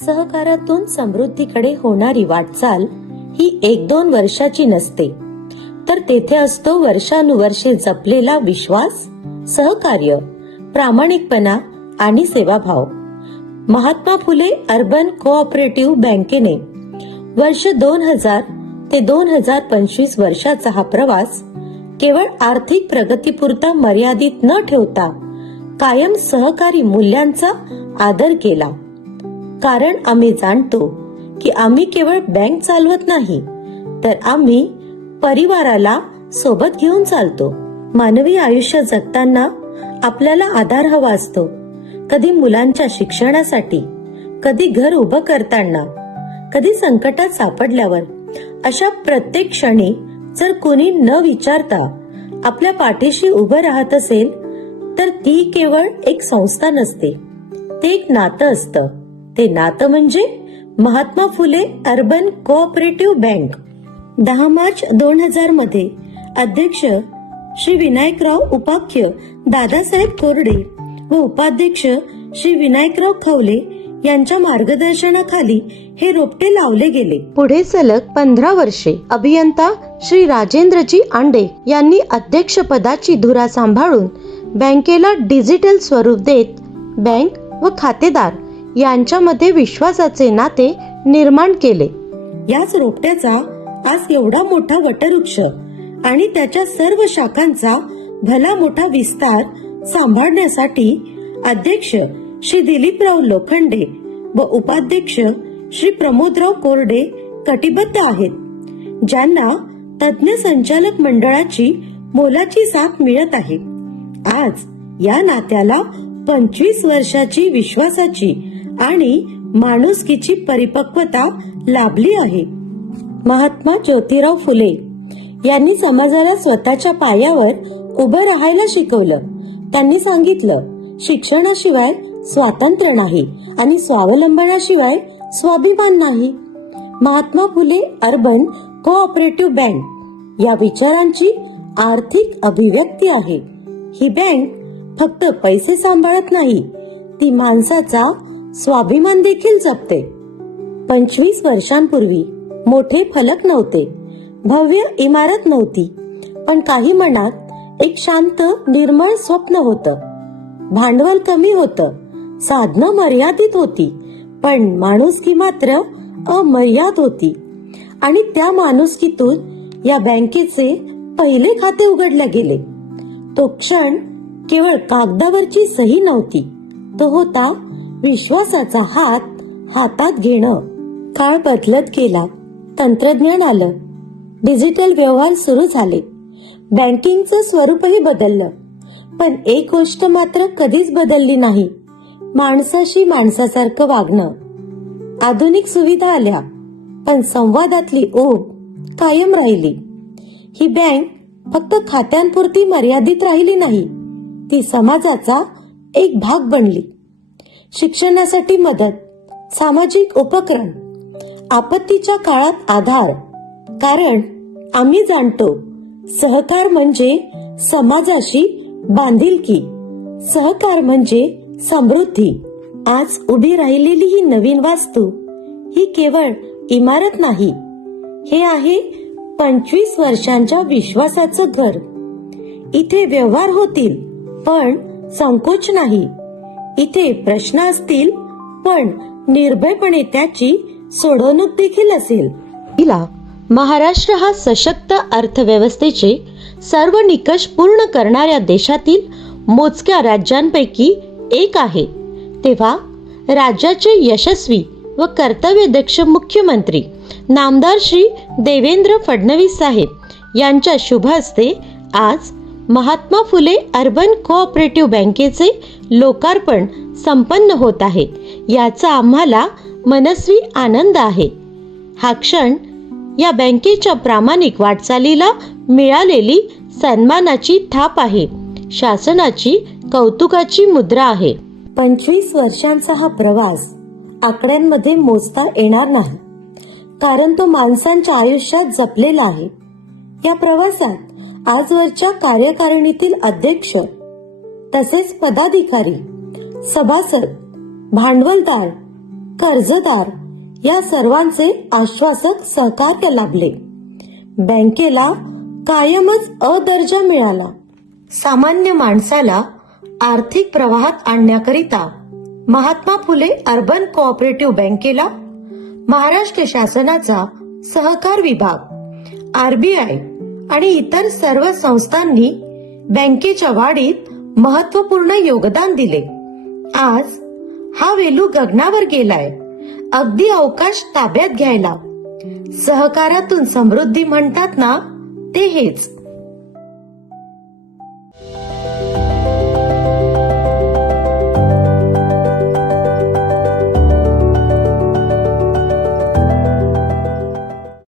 सहकारातून समृद्धीकडे होणारी वाटचाल ही 1-2 वर्षाची नसते, तर तेथे असतो वर्षानुवर्षे जपलेला विश्वास, सहकार्य, प्रामाणिकपणा आणि सेवाभाव. महात्मा फुले अर्बन कोऑपरेटिव्ह बँकेने वर्ष 2000 ते 2025 वर्षाचा हा प्रवास केवळ आर्थिक प्रगतीपुरता मर्यादित न ठेवता कायम सहकारी मूल्यांचा आदर केला. कारण आम्ही जाणतो की आम्ही केवळ बँक चालवत नाही, तर आम्ही परिवाराला सोबत घेऊन चालतो. मानवी आयुष्य जगताना आपल्याला आधार हवा असतो. कधी मुलांच्या शिक्षणासाठी, कधी घर उभं करताना, कधी संकटात सापडल्यावर. अशा प्रत्येक क्षणी जर कोणी न विचारता आपल्या पाठीशी उभं राहत असेल, तर ती केवळ एक संस्था नसते, ते एक नातं असतं. ते नातं म्हणजे Mahatma Phule urban cooperative bank. 10 March 2000 मध्ये अध्यक्ष श्री विनायकराव उपाख्य दादासाहेब कोरडे व उपाध्यक्ष श्री विनायकराव खवले यांच्या मार्गदर्शनाखाली हे रोपटे लावले गेले. पुढे सलग 15 वर्षे अभियंता श्री राजेंद्रजी आंडे यांनी अध्यक्षपदाची धुरा सांभाळून बँकेला डिजिटल स्वरूप देत बँक व खातेदार यांच्यामध्ये विश्वासाचे नाते निर्माण केले. याच रोपट्याचा आज एवढा मोठा वटवृक्ष आणि त्याच्या सर्व शाखांचा भला मोठा विस्तार सांभाळण्यासाठी अध्यक्ष श्री दिलीपराव लोखंडे व उपाध्यक्ष श्री प्रमोदराव कोरडे कटिबद्ध आहेत, ज्यांना तज्ञ संचालक मंडळाची मोलाची साथ मिळत आहे. आज या नात्याला 25 वर्षाची विश्वासाची आणि माणुसकीची परिपक्वता लाभली आहे. महात्मा ज्योतिराव फुले यांनी समाजाला स्वतःच्या पायावर उभं राहायला शिकवलं. त्यांनी सांगितलं, शिक्षणाशिवाय स्वातंत्र्य नाही आणि स्वावलंबनाशिवाय स्वाभिमान नाही. Mahatma Phule urban cooperative bank या विचारांची आर्थिक अभिव्यक्ती आहे. ही बँक फक्त पैसे सांभाळत नाही, ती माणसाचा स्वाभिमान देखील जपते. 25 वर्षांपूर्वी मोठे फलक नव्हते, भव्य इमारत नव्हती, पण काही मनात एक शांत निर्मळ स्वप्न होतं. भांडवल कमी होतं, साधनं मर्यादित होती, पण माणुसकी मात्र अमर्याद होती. आणि त्या माणुसकीतून या बँकेचे पहिले खाते उघडले गेले. तो क्षण केवळ कागदावरची सही नव्हती, तो होता विश्वासाचा हात हातात घेणं. काळ बदलत गेला, तंत्रज्ञान आलं, डिजिटल व्यवहार सुरू झाले, बँकिंगचं स्वरूपही बदललं. पण एक गोष्ट मात्र कधीच बदलली नाही, माणसाशी माणसासारखं वागणं. आधुनिक सुविधा आल्या, पण संवादातली ओघ कायम राहिली. ही बँक फक्त खात्यांपुरती मर्यादित राहिली नाही, ती समाजाचा एक भाग बनली. शिक्षणासाठी मदत, सामाजिक उपक्रम, आपत्तीच्या काळात आधार. कारण आम्ही जाणतो, सहकार म्हणजे समाजाशी बांधिलकी, सहकार म्हणजे समृद्धी. आज उभी राहिलेली ही नवीन वास्तू ही केवळ इमारत नाही, हे आहे 25 वर्षांच्या विश्वासाचं घर. इथे व्यवहार होतील, पण संकोच नाही. इथे प्रश्न असतील, पण निर्भयपणे त्याची सोडवणूक देखील असेल. महाराष्ट्र हा सशक्त अर्थव्यवस्थेचे सर्व निकष पूर्ण करणाऱ्या देशातील मोजक्या राज्यांपैकी एक आहे. तेव्हा राज्याचे यशस्वी व कर्तव्यदक्ष मुख्यमंत्री नामदार श्री देवेंद्र फडणवीस साहेब यांच्या शुभ हस्ते आज महात्मा फुले अर्बन कोऑपरेटिव्ह बँकेचे लोकार्पण संपन्न होत आहे. याचा आम्हाला मनस्वी आनंद आहे. हा क्षण या बँकेच्या प्रामाणिक वाटचालीला मिळालेली सन्मानाची थाप आहे, शासनाची कौतुकाची मुद्रा आहे. 25 वर्षांचा हा प्रवास आकड्यांमध्ये मोजता येणार नाही, कारण तो माणसांच्या आयुष्यात जपलेला आहे. या प्रवासात आजवरच्या कार्यकारिणीतील अध्यक्ष, तसेच पदाधिकारी, सभासद, भांडवलदार, कर्जदार या सर्वांचे आश्वासक सहकार्य लाभले. बँकेला कायमच अ दर्जा मिळाला. सामान्य माणसाला आर्थिक प्रवाहात आणण्याकरिता महात्मा फुले अर्बन कोऑपरेटिव्ह बँकेला महाराष्ट्र शासनाचा सहकार विभाग, RBI आणि इतर सर्व संस्थांनी बँकेच्या वाढीत महत्वपूर्ण योगदान दिले. आज हा वेलू गगनावर गेलाय, अगदी अवकाश ताब्यात घ्यायला. सहकारातून समृद्धी म्हणतात ना, ते हेच.